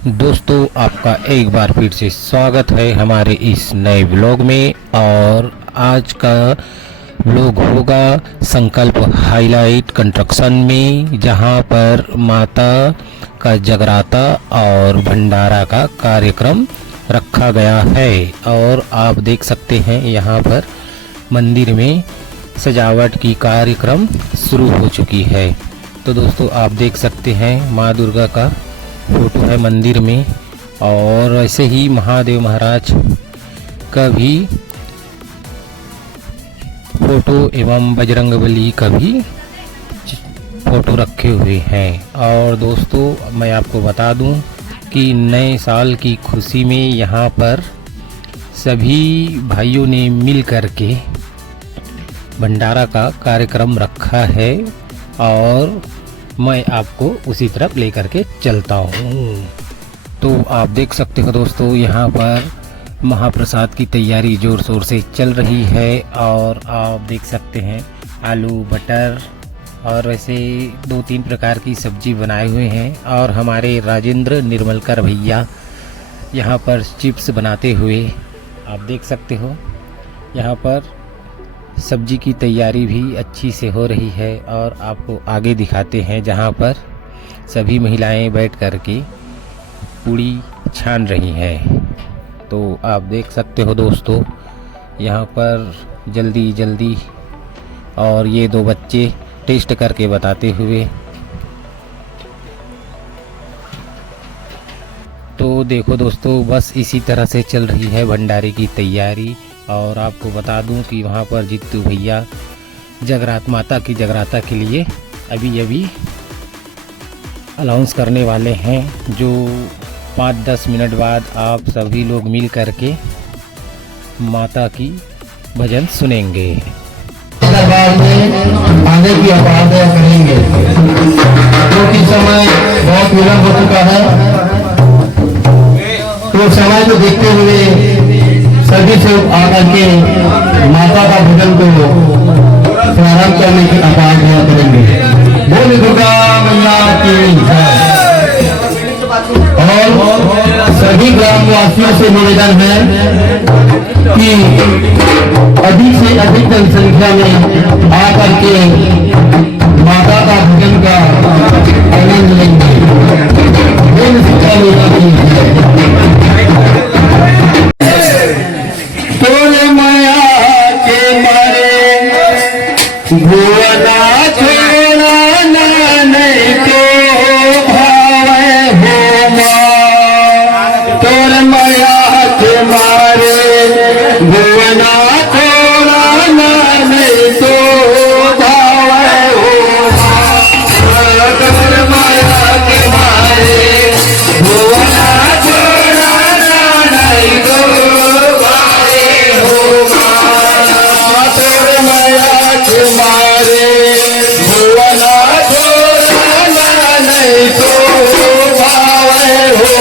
दोस्तों, आपका एक बार फिर से स्वागत है हमारे इस नए ब्लॉग में। और आज का ब्लॉग होगा संकल्प हाईलाइट कंस्ट्रक्शन में, जहां पर माता का जगराता और भंडारा का कार्यक्रम रखा गया है। और आप देख सकते हैं यहां पर मंदिर में सजावट की कार्यक्रम शुरू हो चुकी है। तो दोस्तों, आप देख सकते हैं माँ दुर्गा का फोटो है मंदिर में, और ऐसे ही महादेव महाराज का भी फोटो एवं बजरंगबली का भी फोटो रखे हुए हैं। और दोस्तों, मैं आपको बता दूं कि नए साल की खुशी में यहाँ पर सभी भाइयों ने मिल कर के भंडारा का कार्यक्रम रखा है, और मैं आपको उसी तरफ लेकर के चलता हूँ। तो आप देख सकते हो दोस्तों, यहाँ पर महाप्रसाद की तैयारी ज़ोर शोर से चल रही है। और आप देख सकते हैं आलू बटर और वैसे 2-3 प्रकार की सब्जी बनाए हुए हैं। और हमारे राजेंद्र निर्मलकर भैया यहाँ पर चिप्स बनाते हुए आप देख सकते हो। यहाँ पर सब्जी की तैयारी भी अच्छी से हो रही है, और आपको आगे दिखाते हैं जहाँ पर सभी महिलाएं बैठ कर के पूड़ी छान रही हैं। तो आप देख सकते हो दोस्तों, यहाँ पर जल्दी जल्दी और ये 2 बच्चे टेस्ट करके बताते हुए। तो देखो दोस्तों, बस इसी तरह से चल रही है भंडारे की तैयारी। और आपको बता दूं कि वहाँ पर जित्तू भैया माता की जगराता के लिए अभी अनाउंस करने वाले हैं, जो 5-10 मिनट बाद आप सभी लोग मिल करके माता की भजन सुनेंगे। दरबार में आने की आवाज़ करेंगे, क्योंकि समय बहुत विलंब हो चुका है। तो समय को देखते हुए सभी से आकर के माता का भजन को प्रारंभ करने की आवाज़ करेंगे। बोल दुर्गा मैया की जय। और सभी ग्रामवासियों से निवेदन है कि अधिक से अधिक जनसंख्या में आकर के माता का भजन का आनंद लेंगे। बोल दुर्गा मैया की जय। तोरे माया के मारे भुवना छोड़ा नहीं तो भावे हो माँ। तोरे माया के मारे भुवना छोड़ा नहीं तो भावे हो माँ। तोरे माया के मारे भुवना छोड़ा नहीं तो मारे भुवना छोड़ा नहीं तो भावे हो।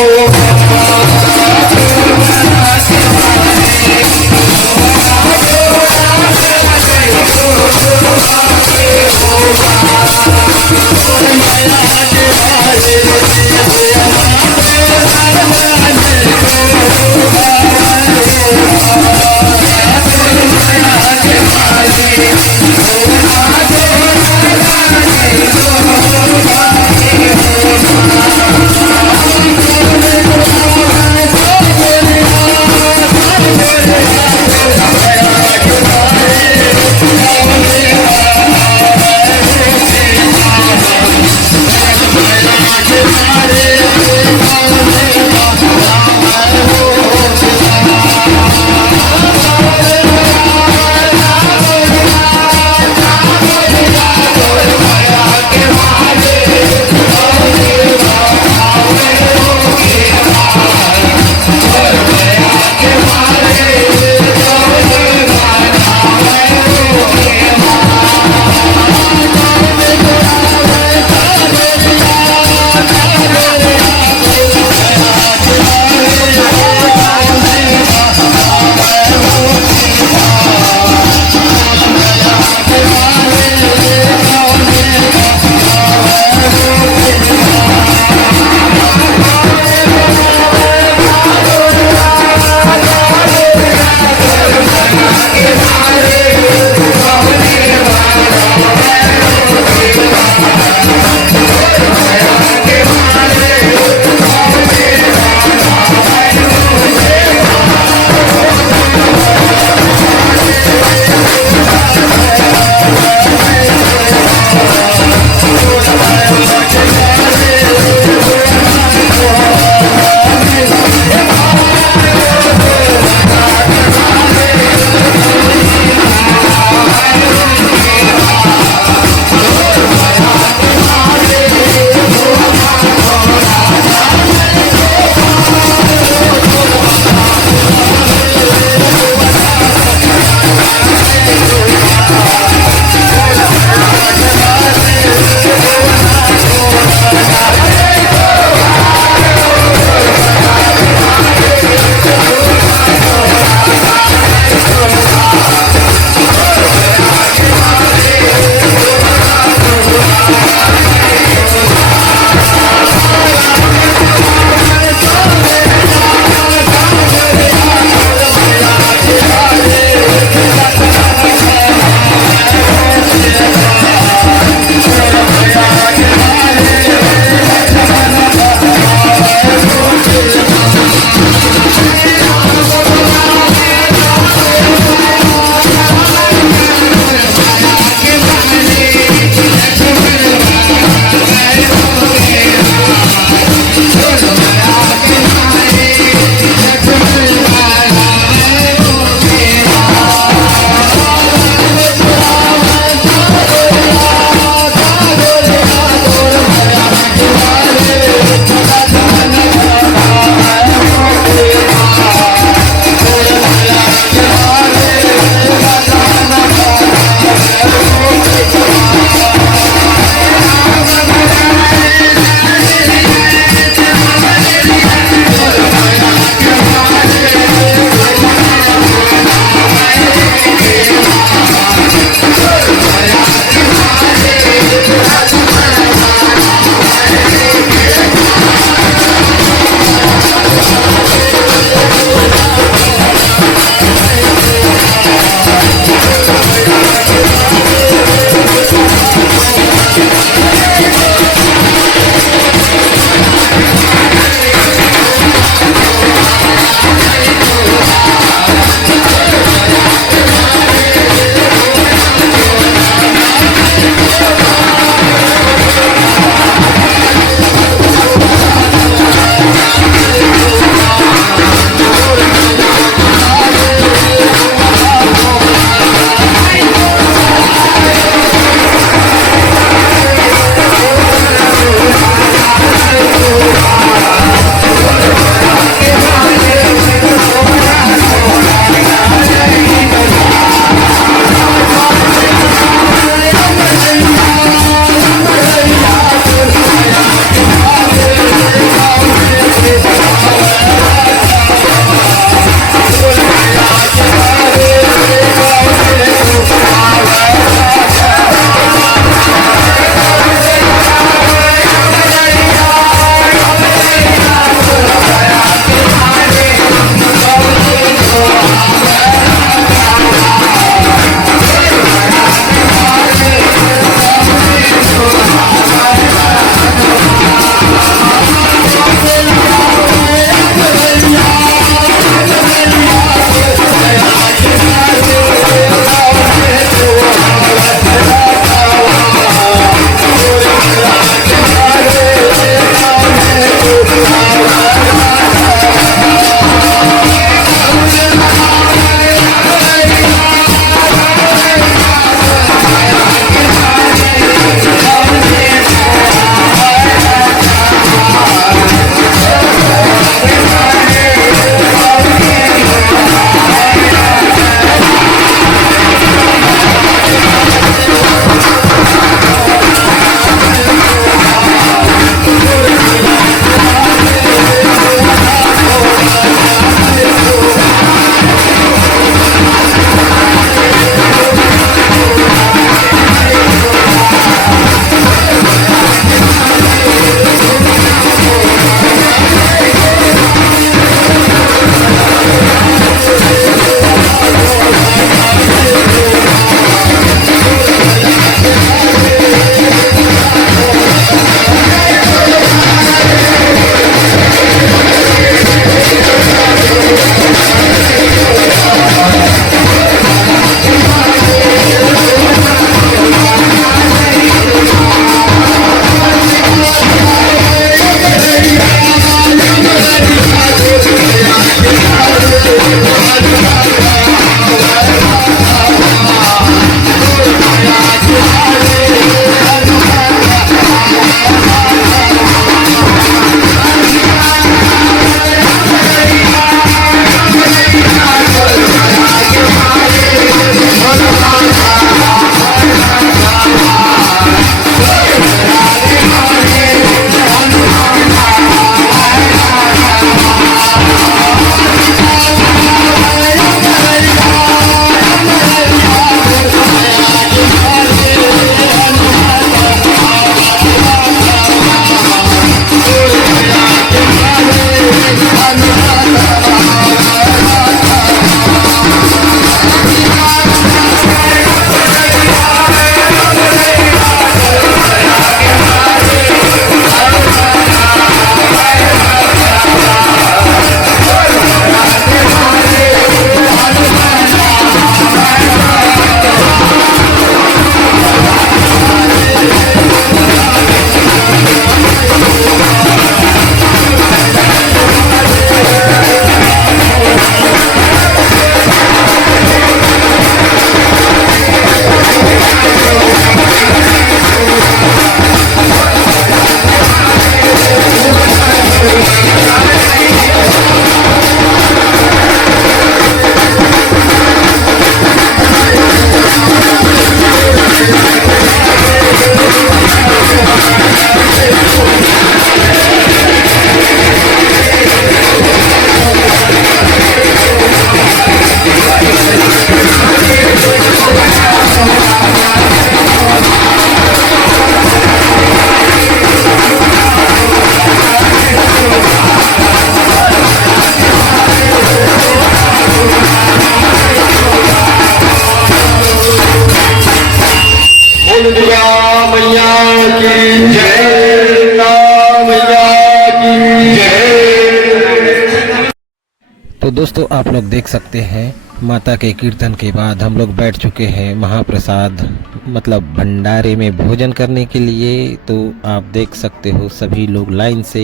तो दोस्तों आप लोग देख सकते हैं माता के कीर्तन के बाद हम लोग बैठ चुके हैं महाप्रसाद मतलब भंडारे में भोजन करने के लिए। तो आप देख सकते हो सभी लोग लाइन से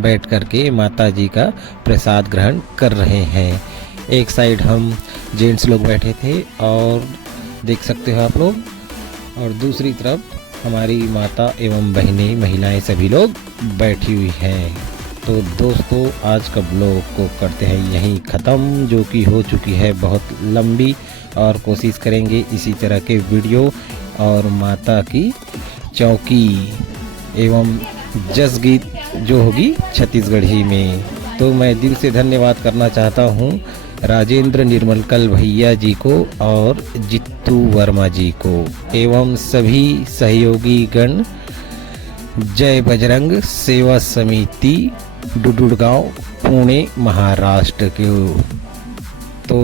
बैठ करके माता जी का प्रसाद ग्रहण कर रहे हैं। एक साइड हम जेंट्स लोग बैठे थे और देख सकते हो आप लोग, और दूसरी तरफ हमारी माता एवं बहनें महिलाएं सभी लोग बैठी हुई हैं। तो दोस्तों आज का ब्लॉग को करते हैं यहीं ख़त्म, जो कि हो चुकी है बहुत लंबी, और कोशिश करेंगे इसी तरह के वीडियो और माता की चौकी एवं जस गीत जो होगी छत्तीसगढ़ी में। तो मैं दिल से धन्यवाद करना चाहता हूँ राजेंद्र निर्मलकल भैया जी को और जित्तू वर्मा जी को एवं सभी सहयोगी गण जय बजरंग सेवा समिति डुडुड़गांव पुणे महाराष्ट्र के। तो